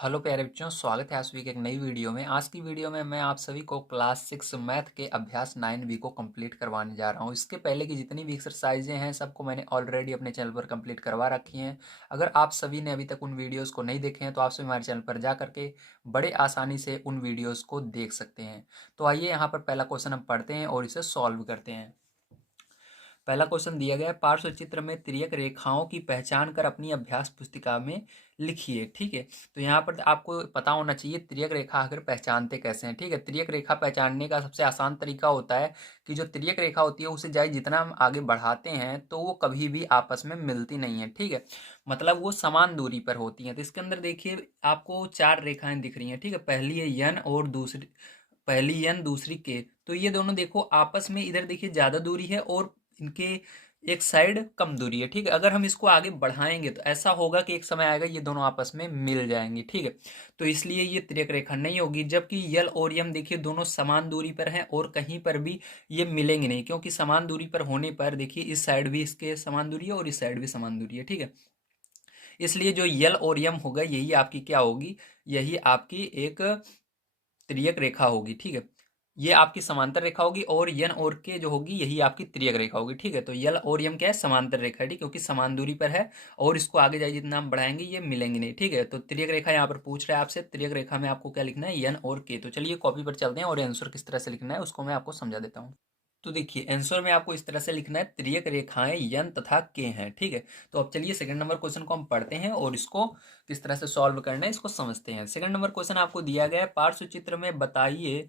Hello प्यारे बच्चों, स्वागत है आप सभी के एक नई वीडियो में। आज की वीडियो में मैं आप सभी को क्लास 6 मैथ के अभ्यास 9B को कंप्लीट करवाने जा रहा हूं। इसके पहले की जितनी भी एक्सरसाइजें हैं सबको मैंने ऑलरेडी अपने चैनल पर कंप्लीट करवा रखी हैं। अगर आप सभी ने अभी तक उन वीडियोस को नहीं देखे हैं तो आप सभी हमारे चैनल पर जा करके बड़े आसानी से उन वीडियोज़ को देख सकते हैं। तो आइए यहाँ पर पहला क्वेश्चन हम पढ़ते हैं और इसे सॉल्व करते हैं। पहला क्वेश्चन दिया गया है, पार्श्व चित्र में तिर्यक रेखाओं की पहचान कर अपनी अभ्यास पुस्तिका में लिखिए। ठीक है, तो यहाँ पर आपको पता होना चाहिए तिर्यक रेखा आखिर पहचानते कैसे हैं। ठीक है, तिर्यक रेखा पहचानने का सबसे आसान तरीका होता है कि जो तिर्यक रेखा होती है उसे चाहे जितना हम आगे बढ़ाते हैं तो वो कभी भी आपस में मिलती नहीं है। ठीक है, मतलब वो समान दूरी पर होती हैं। तो इसके अंदर देखिए आपको चार रेखाएं दिख रही हैं। ठीक है, पहली है यन और दूसरी, पहली यन दूसरी के, तो ये दोनों देखो आपस में इधर देखिए ज्यादा दूरी है और इनके एक साइड कम दूरी है। ठीक है, अगर हम इसको आगे बढ़ाएंगे तो ऐसा होगा कि एक समय आएगा ये दोनों आपस में मिल जाएंगे। ठीक है, तो इसलिए ये तिर्यक रेखा नहीं होगी। जबकि यल और यम देखिए दोनों समान दूरी पर हैं और कहीं पर भी ये मिलेंगे नहीं, क्योंकि समान दूरी पर होने पर देखिए इस साइड भी इसके समान दूरी है और इस साइड भी समान दूरी है। ठीक है, इसलिए जो यल और यम होगा यही आपकी क्या होगी, यही आपकी एक त्रियक रेखा होगी। ठीक है, ये आपकी समांतर रेखा होगी और यन और के जो होगी यही आपकी त्रियक रेखा होगी। ठीक है, तो यल और यम क्या है, समांतर रेखा है। ठीक, क्योंकि समान दूरी पर है और इसको आगे जाए जितना हम बढ़ाएंगे ये मिलेंगे नहीं। ठीक है, तो त्रियक रेखा यहाँ पर पूछ रहा है आपसे, त्रियक रेखा में आपको क्या लिखना है, यन और के। तो चलिए कॉपी पर चलते हैं और आंसर किस तरह से लिखना है उसको मैं आपको समझा देता हूँ। तो देखिए आंसर में आपको इस तरह से लिखना है, त्रियक रेखाएं यन तथा के हैं। ठीक है, तो अब चलिए सेकंड नंबर क्वेश्चन को हम पढ़ते हैं और इसको किस तरह से सॉल्व करना है इसको समझते हैं। सेकंड नंबर क्वेश्चन आपको दिया गया है, पार्श्व चित्र में बताइए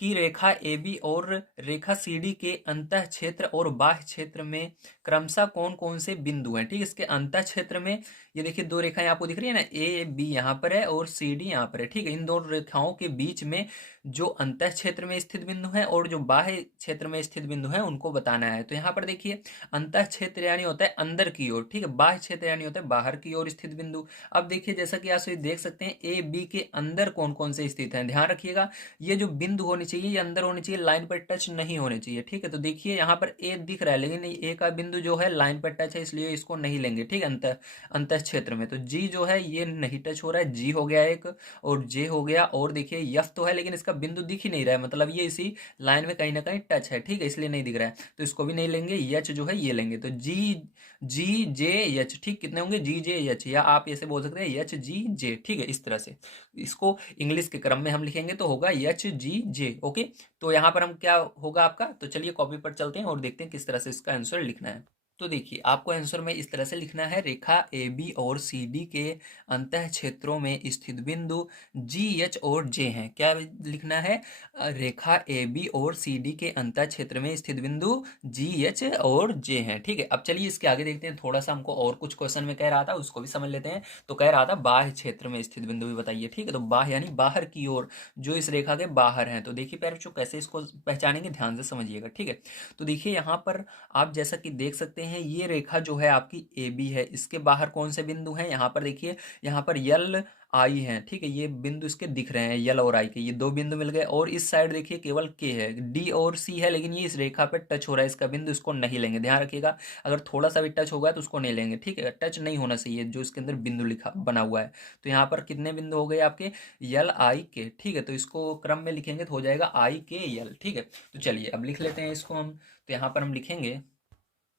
कि रेखा ए बी और रेखा सी डी के अंतः क्षेत्र और बाह्य क्षेत्र में क्रमशः कौन कौन से बिंदु हैं। ठीक है, इसके अंतः क्षेत्र में ये देखिए दो रेखाएं आपको दिख रही है ना, ए बी यहाँ पर है और सी डी यहाँ पर है। ठीक है, इन दो रेखाओं के बीच में जो अंतः क्षेत्र में स्थित बिंदु है और जो बाह्य क्षेत्र में स्थित बिंदु है उनको बताना है। तो यहाँ पर देखिए अंतः क्षेत्र यानी होता है अंदर की ओर, ठीक है, बाह्य क्षेत्र यानी होता है बाहर की ओर स्थित बिंदु। अब देखिए जैसा कि आप सभी देख सकते हैं ए बी के अंदर कौन कौन से स्थित हैं, ध्यान रखिएगा ये जो बिंदु होनी चाहिए ये अंदर होनी चाहिए, लाइन पर टच नहीं होने चाहिए। ठीक है, तो देखिए यहाँ पर ए दिख रहा है लेकिन ए का बिंदु जो है लाइन पर टच है इसलिए इसको नहीं लेंगे। ठीक है, अंतः अंतः क्षेत्र में तो जी जो है ये नहीं टच हो रहा है, जी हो गया एक और जे हो गया, और देखिए यफ तो है लेकिन इसका बिंदु दिख ही नहीं रहा है, मतलब ये इसी लाइन में कहीं ना कहीं टच है। ठीक है, इसलिए नहीं दिख रहा है तो इसको भी नहीं लेंगे। यच जो है ये लेंगे, तो जी जी जे यच, ठीक, कितने होंगे, जी जे यच, या आप ऐसे बोल सकते हैं यच जी जे। ठीक है, इस तरह से इसको इंग्लिश के क्रम में हम लिखेंगे तो होगा यच जी जे। ओके, तो यहाँ पर हम क्या होगा आपका, तो चलिए कॉपी पर चलते हैं और देखते हैं किस तरह से इसका आंसर लिखना है। तो देखिए आपको आंसर में इस तरह से लिखना है, रेखा ए बी और सी डी के अंतः क्षेत्रों में स्थित बिंदु जी एच और जे हैं। क्या लिखना है, रेखा ए बी और सी डी के अंतः क्षेत्र में स्थित बिंदु जी एच और जे हैं। ठीक है, अब चलिए इसके आगे देखते हैं, थोड़ा सा हमको और कुछ क्वेश्चन में कह रहा था उसको भी समझ लेते हैं। तो कह रहा था बाह्य क्षेत्र में स्थित बिंदु भी बताइए। ठीक है, तो बाह्य यानी बाहर की ओर, जो इस रेखा के बाहर हैं। तो देखिए प्यारे बच्चों कैसे इसको पहचानेंगे, ध्यान से समझिएगा। ठीक है, तो देखिए यहाँ पर आप जैसा कि देख सकते हैं ये रेखा जो है आपकी ए बी है, इसके बाहर कौन से बिंदु हैं, यहाँ पर देखिए यहाँ पर यल आई है। ठीक है, ये बिंदु इसके दिख रहे हैं, यल और आई के, ये दो बिंदु मिल गए। और इस साइड देखिए केवल के है, डी और सी है लेकिन ये इस रेखा पे टच हो रहा है इसका बिंदु, इसको नहीं लेंगे। ध्यान रखिएगा अगर थोड़ा सा भी टच होगा तो उसको नहीं लेंगे। ठीक है, टच नहीं होना चाहिए जो इसके अंदर बिंदु लिखा बना हुआ है। तो यहाँ पर कितने बिंदु हो गए आपके, यल आई के। ठीक है, तो इसको क्रम में लिखेंगे तो हो जाएगा आई के यल। ठीक है, तो चलिए अब लिख लेते हैं इसको हम। तो यहाँ पर हम लिखेंगे,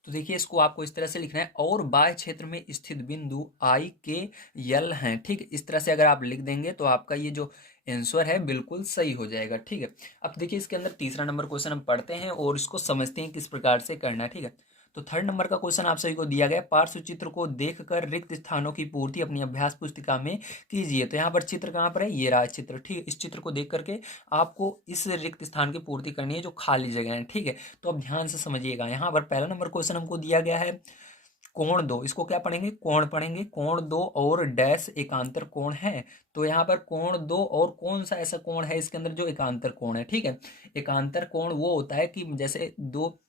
तो देखिए इसको आपको इस तरह से लिखना है, और बाह्य क्षेत्र में स्थित बिंदु आई के यल हैं। ठीक है, इस तरह से अगर आप लिख देंगे तो आपका ये जो आंसर है बिल्कुल सही हो जाएगा। ठीक है, अब देखिए इसके अंदर तीसरा नंबर क्वेश्चन हम पढ़ते हैं और इसको समझते हैं किस प्रकार से करना है। ठीक है, तो थर्ड नंबर का क्वेश्चन आप सभी को दिया गया है, पार्श्व चित्र को देखकर रिक्त स्थानों की पूर्ति अपनी अभ्यास पुस्तिका में कीजिए। तो यहाँ पर चित्र कहाँ पर है, ये रहा चित्र। ठीक है, इस चित्र को देख करके आपको इस रिक्त स्थान की पूर्ति करनी है जो खाली जगह है। ठीक है, तो अब ध्यान से समझिएगा, यहाँ पर पहला नंबर क्वेश्चन हमको दिया गया है कोण दो, इसको क्या पढ़ेंगे, कोण पढ़ेंगे, कोण दो और डैश एकांतर कोण है। तो यहाँ पर कोण दो और कौन सा ऐसा कोण है इसके अंदर जो एकांतर कोण है। ठीक है, एकांतर कोण वो होता है कि जैसे दो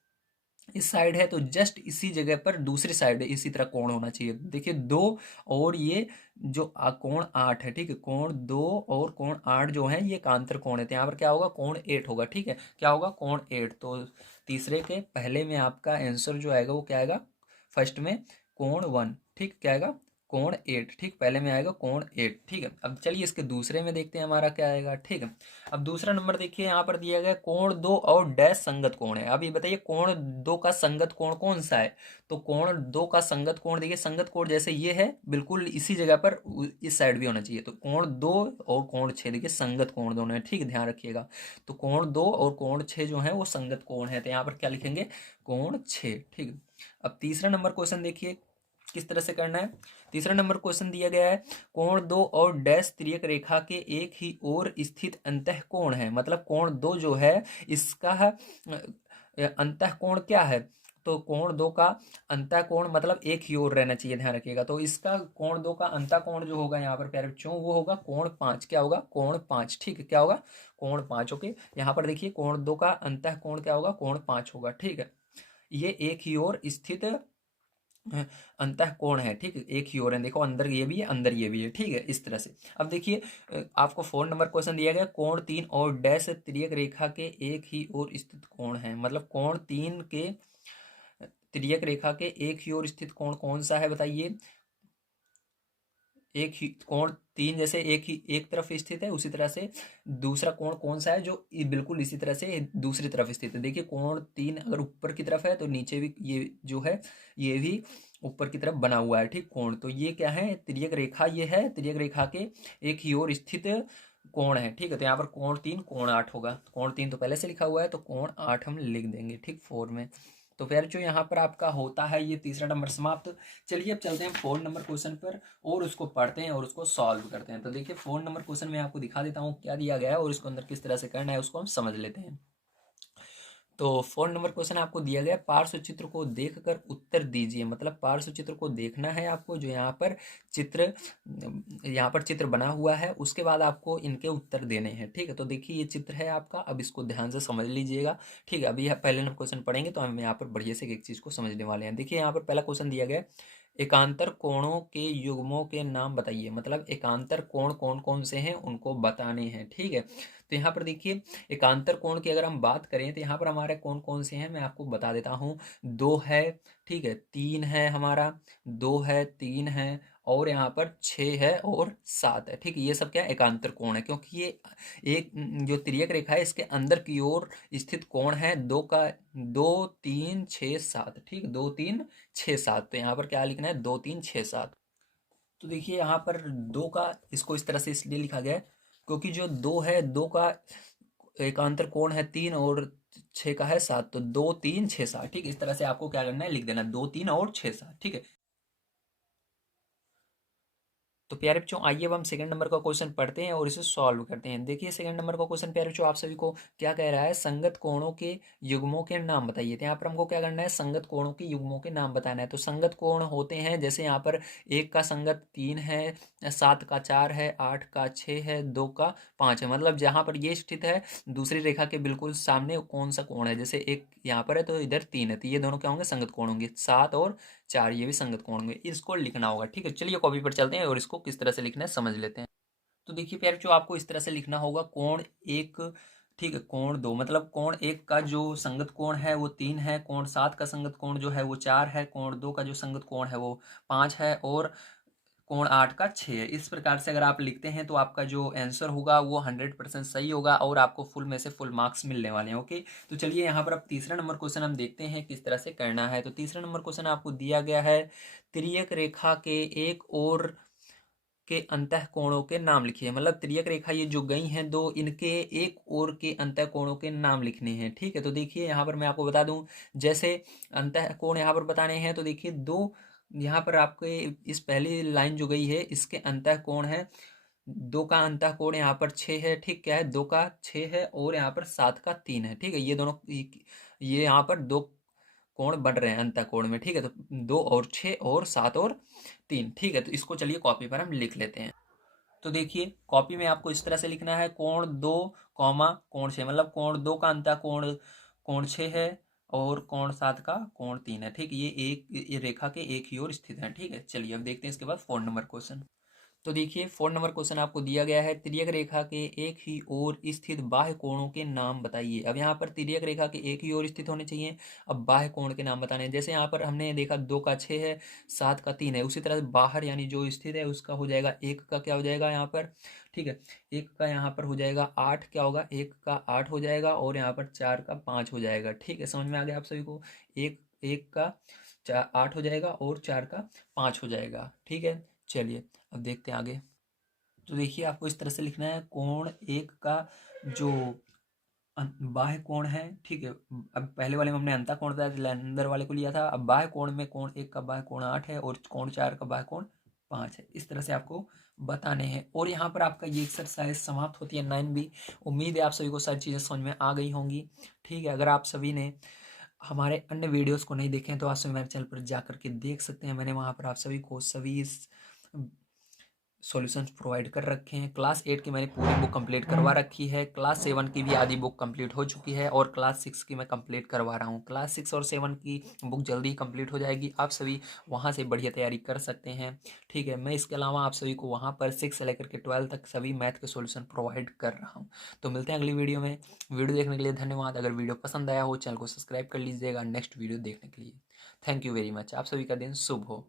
इस साइड है तो जस्ट इसी जगह पर दूसरी साइड इसी तरह कोण होना चाहिए। देखिए दो और ये जो कोण 8 है। ठीक है, कोण 2 और कोण 8 जो है ये एकांतर कोण है, तो यहाँ पर क्या होगा, कोण 8 होगा। ठीक है, क्या होगा, कोण 8। तो तीसरे के पहले में आपका आंसर जो आएगा वो क्या आएगा, फर्स्ट में कोण 1। ठीक, क्या आएगा, कोण 8, ठीक, पहले में आएगा कोण 8, ठीक है। अब चलिए इसके दूसरे में देखते हैं हमारा क्या आएगा, ठीक है। अब दूसरा नंबर देखिए यहाँ पर दिया गया कोण 2 और डैश संगत कोण है। अब ये बताइए कोण 2 का संगत कोण कौन सा है। तो कोण 2 का संगत कोण देखिए, संगत कोण जैसे ये है बिल्कुल इसी जगह पर इस साइड भी होना चाहिए। तो कोण 2 और कोण 6 देखिए संगत कोण दोनों है, ठीक है, ध्यान रखिएगा। तो कोण 2 और कोण 6 जो है वो संगत कोण है, तो यहाँ पर क्या लिखेंगे, कोण 6, ठीक है। अब तीसरा नंबर क्वेश्चन देखिए किस तरह से करना है। तीसरा नंबर क्वेश्चन दिया गया है कोण 2 और डैश तिर्यक रेखा के एक ही ओर स्थित अंतः कोण है। मतलब कोण 2 जो है इसका अंतः कोण क्या है। तो कोण 2 का अंतः कोण मतलब एक ही ओर रहना चाहिए, ध्यान रखिएगा। तो इसका कोण 2 का अंतः कोण जो होगा यहाँ पर प्यारे बच्चों वो होगा कोण 5। क्या होगा, कोण 5, ठीक है, क्या होगा, कोण 5। ओके, यहाँ पर देखिए कोण 2 का अंतः कोण क्या होगा, कोण 5 होगा, ठीक है। ये एक ही ओर स्थित अंतः कोण है, ठीक है, एक ही ओर है। देखो अंदर ये भी है, अंदर ये भी है, ठीक है, इस तरह से। अब देखिए आपको 4 नंबर क्वेश्चन दिया गया कोण 3 और डैश तिर्यक रेखा के एक ही ओर स्थित कोण है। मतलब कोण 3 के तिर्यक रेखा के एक ही ओर स्थित कोण कौन सा है बताइए। एक ही कोण 3 जैसे एक तरफ स्थित है, उसी तरह से दूसरा कोण कौन सा है जो बिल्कुल इसी तरह से दूसरी तरफ स्थित है। देखिए कोण 3 अगर ऊपर की तरफ है तो नीचे भी ये जो है ये भी ऊपर की तरफ बना हुआ है, ठीक, कोण। तो ये क्या है, तिर्यक रेखा, ये है तिर्यक रेखा के एक ही ओर स्थित कोण है, ठीक है। तो यहाँ पर कोण 3 कोण 8 होगा। कोण 3 तो पहले से लिखा हुआ है तो कोण 8 हम लिख देंगे, ठीक, 4 में। तो फिर जो यहाँ पर आपका होता है ये तीसरा नंबर समाप्त। चलिए अब चलते हैं 4 नंबर क्वेश्चन पर और उसको पढ़ते हैं और उसको सॉल्व करते हैं। तो देखिए 4 नंबर क्वेश्चन में आपको दिखा देता हूँ क्या दिया गया है और इसको अंदर किस तरह से करना है उसको हम समझ लेते हैं। तो 4 नंबर क्वेश्चन आपको दिया गया पार्श्व चित्र को देखकर उत्तर दीजिए। मतलब पार्श्व चित्र को देखना है आपको, जो यहाँ पर चित्र बना हुआ है, उसके बाद आपको इनके उत्तर देने हैं, ठीक है। तो देखिए ये चित्र है आपका, अब इसको ध्यान से समझ लीजिएगा, ठीक है। अभी पहले नंबर क्वेश्चन पढ़ेंगे तो हम यहाँ पर बढ़िया से एक चीज़ को समझने वाले हैं। देखिए यहाँ पर पहला क्वेश्चन दिया गया एकांतर कोणों के युग्मों के नाम बताइए। मतलब एकांतर कोण कौन कौन से हैं उनको बताने हैं, ठीक है। तो यहाँ पर देखिए एकांतर कोण की अगर हम बात करें तो यहाँ पर हमारे कौन कौन से हैं मैं आपको बता देता हूँ। 2 है, ठीक है, 3 है हमारा, 2 है, 3 है और यहाँ पर 6 है और 7 है, ठीक है। ये सब क्या एकांतर कोण है, क्योंकि ये एक जो तिर्यक रेखा है इसके अंदर की ओर स्थित कोण है 2 3 6 7, ठीक, 2 3 6 7। तो यहाँ पर क्या लिखना है, 2 3 6 7। तो देखिए यहाँ पर 2 का इसको इस तरह से इसलिए लिखा गया है क्योंकि जो 2 है, 2 का एकांतर कोण है 3 और 6 का है 7, तो 2 3 6 7, ठीक, इस तरह से आपको क्या करना है, लिख देना 2 3 और 6 7, ठीक है। तो प्यारे बच्चों आइए अब हम सेकंड नंबर का क्वेश्चन पढ़ते हैं और इसे सॉल्व करते हैं। देखिए सेकंड नंबर का क्वेश्चन प्यारे बच्चों आप सभी को क्या कह रहा है, संगत कोणों के युग्मों के नाम बताइए। तो यहाँ पर हमको क्या करना है, संगत कोणों के युग्मों के नाम बताना है। तो संगत कोण होते हैं जैसे यहाँ पर 1 का संगत 3 है, 7 का 4 है, 8 का 6 है, 2 का 5 है। मतलब जहाँ पर ये स्थित है दूसरी रेखा के बिल्कुल सामने कौन सा कोण है, जैसे एक यहाँ पर है तो इधर 3 है, तो ये दोनों क्या होंगे, संगत कोण होंगे। 7 और 4 ये भी संगत कोण होंगे, इसको लिखना होगा, ठीक है। चलिए कॉपी पर चलते हैं और इसको किस तरह से लिखना है समझ लेते हैं। तो देखिए प्यारे जो आपको इस तरह से लिखना होगा कोण 1, ठीक है, कोण 2, मतलब कोण 1 का जो संगत कोण है वो 3 है, कोण 7 का संगत कोण जो है वो 4 है, कोण 2 का जो संगत कोण है वो 5 है और कोण 8 का 6 है। इस प्रकार से अगर आप लिखते हैं तो आपका जो आंसर होगा वो 100% सही होगा और आपको फुल में से फुल मार्क्स मिलने वाले हैं, ओके। तो चलिए यहाँ पर अब तीसरा नंबर क्वेश्चन हम देखते हैं किस तरह से करना है। तो तीसरा नंबर क्वेश्चन आपको दिया गया है तिर्यक रेखा के एक ओर के अंतः कोणों के नाम लिखिए। मतलब तिर्यक रेखा ये जो गई हैं दो, इनके एक ओर के अंतः कोणों के नाम लिखने हैं, ठीक है। तो देखिए यहाँ पर मैं आपको बता दूं, जैसे अंतः कोण यहाँ पर बताने हैं तो देखिए दो यहाँ पर आपके इस पहली लाइन जो गई है इसके अंतः कोण है, 2 का अंतः कोण यहाँ पर 6 है, ठीक, क्या है, 2 का 6 है और यहाँ पर 7 का 3 है, ठीक है। ये दोनों ये यहाँ पर दो कोण बढ़ रहे हैं अंतः कोण में, ठीक है। तो 2 और 6 और 7 और 3, ठीक है। तो इसको चलिए कॉपी पर हम लिख लेते हैं। तो देखिए कॉपी में आपको इस तरह से लिखना है कोण 2 कॉमा कोण 6, मतलब कोण 2 का अंतः कोण कोण 6 है और कोण 7 का कोण 3 है, ठीक। ये रेखा के एक ही ओर स्थित है, ठीक है। चलिए अब देखते हैं इसके बाद 4 नंबर क्वेश्चन। तो देखिए 4 नंबर क्वेश्चन आपको दिया गया है, तिर्यक रेखा के एक ही ओर स्थित बाह्य कोणों के नाम बताइए। अब यहाँ पर तिर्यक रेखा के एक ही ओर स्थित होने चाहिए। अब बाह्य कोण के नाम बताने हैं। जैसे यहाँ पर हमने देखा 2 का 6 है, 7 का 3 है, उसी तरह से बाहर यानी जो स्थित है उसका हो जाएगा 1 का क्या हो जाएगा यहाँ पर, ठीक है, 1 का यहाँ पर हो जाएगा 8, क्या होगा 1 का 8 हो जाएगा, और यहाँ पर 4 का 5 हो जाएगा। ठीक है, समझ में आ गया आप सभी को। एक 1 का 8 हो जाएगा और 4 का 5 हो जाएगा। ठीक है, चलिए अब देखते हैं आगे। तो देखिए आपको इस तरह से लिखना है, कोण एक का जो बाह्य कोण है, ठीक है। अब पहले वाले में हमने अंतः कोण था, अंदर वाले को लिया था। अब बाह्य कोण में कोण एक का बाह्य कोण 8 है और कोण 4 का बाह्य कोण 5 है। इस तरह से आपको बताने हैं। और यहाँ पर आपका ये एक्सरसाइज समाप्त होती है 9B। उम्मीद है आप सभी को सारी चीज़ें समझ में आ गई होंगी। ठीक है, अगर आप सभी ने हमारे अन्य वीडियोस को नहीं देखे हैं तो आप सभी मेरे चैनल पर जा करके देख सकते हैं। मैंने वहाँ पर आप सभी को सभी सॉल्यूशंस प्रोवाइड कर रखे हैं। क्लास 8 की मैंने पूरी बुक कंप्लीट करवा रखी है। क्लास 7 की भी आधी बुक कंप्लीट हो चुकी है और क्लास 6 की मैं कंप्लीट करवा रहा हूँ। क्लास 6 और 7 की बुक जल्दी ही कंप्लीट हो जाएगी। आप सभी वहाँ से बढ़िया तैयारी कर सकते हैं। ठीक है, मैं इसके अलावा आप सभी को वहाँ पर 6 से लेकर के 12 तक सभी मैथ के सॉल्यूशन प्रोवाइड कर रहा हूँ। तो मिलते हैं अगली वीडियो में। वीडियो देखने के लिए धन्यवाद। अगर वीडियो पसंद आया हो चैनल को सब्सक्राइब कर लीजिएगा नेक्स्ट वीडियो देखने के लिए। Thank you very much. आप सभी का दिन शुभ हो।